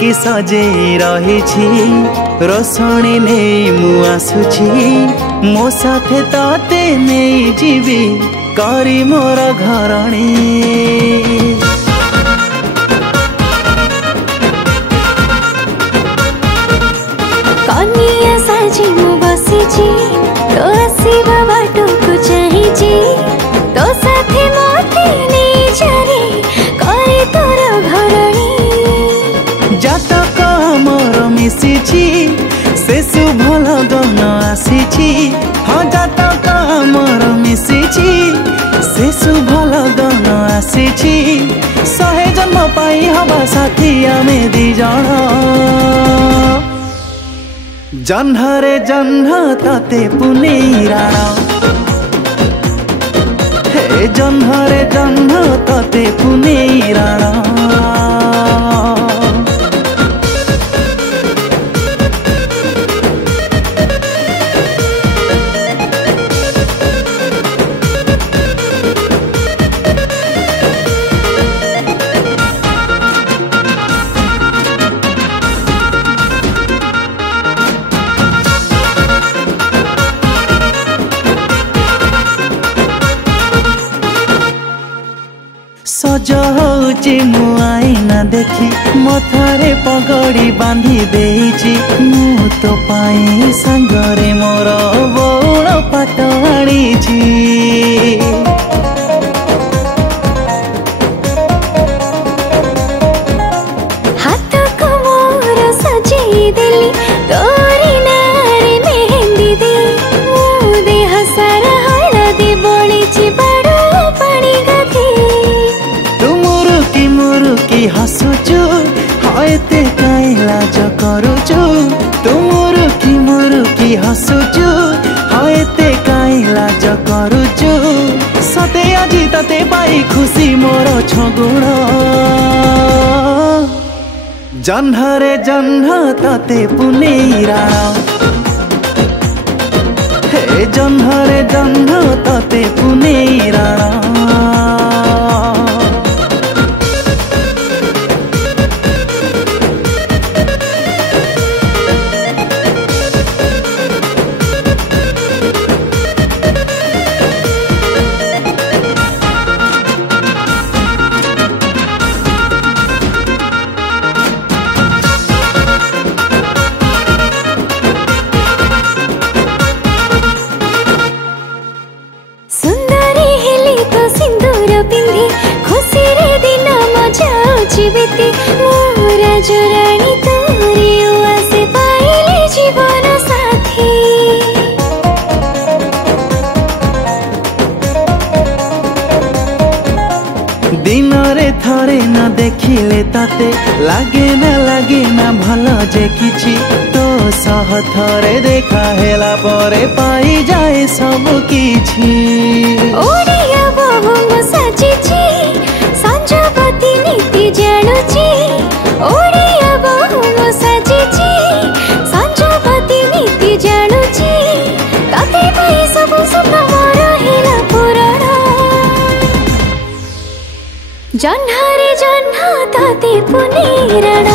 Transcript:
कि सजे रही रोशनी नहीं मु आसुची मो साथे ताते नहीं जीवी करी मोर घरणी कनिया साजी मु बसीची तो आसीबा बाटो को चाहिची तो साथे मोते नहीं जारे करे तोर घरणी जातक मोर मिसिची से शुभ लगन आसीची हाँ जातक मोर मिसिची से शुभ लगन आसीची 100 जन्म पाई हवा साथी आमे दी जण जन्हरे जन्ह ताते पुनेराण हे जन्हरे जन्ह ताते पुनेराण सज होची मु आईना देखी मथारे पगड़ी बांधी देइची मु तो पाई संगरे मोर बौड़ पाट आनीची हाथ को मोर सजेई देली तोरी नारे मेहंदी दे मु देह सारा हळदी बोलीची बड़ो पानी गाधी मुरुकी हसुचु हयते काई लाज करुचु तू मुरुकी हसुचु हयते काई लाज करुचु सते आजी तते पाई खुशी मोर छगुण जन्हरे जन्ह तते पुनेराण हे जन्हरे जन्ह तते पुनेराण जीविती मोरा जोरानी तोरी आसे पाइले जीवन साथी दिन रे थरे न देखिले ताते लागे ना भल जे किछि तो सह थरे देखा हेला परे पाई जाए सब किछि ओडिया बहु मु सजिछि संजपति नीति जानुछि ओडिया बहु मु सजिछि संजपति नीति जानुछि ताते पाई सब स्वप्न मोर हेला पुराण जन्हरे जन्ह ताते पुनेराण